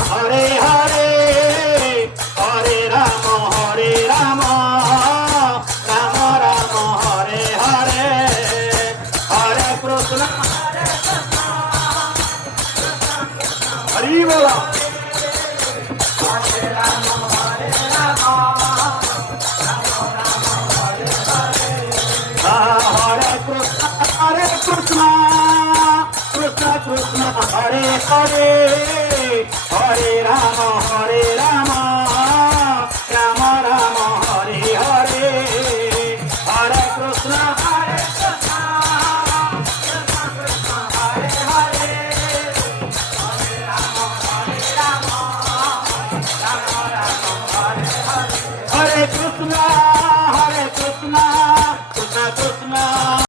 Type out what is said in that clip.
Hare Hare Hare Ram Ram Ram Hare Hare Hare Krishna Hari বল হরে Krishna Krishna Krishna Hare Hare Hare Ram Ram Ram Hare Hare Hare Krishna হরে Krishna Krishna Hare Hare Hare Ram Ram Ram Hare Hare Hare Krishna Krishna Krishna Krishna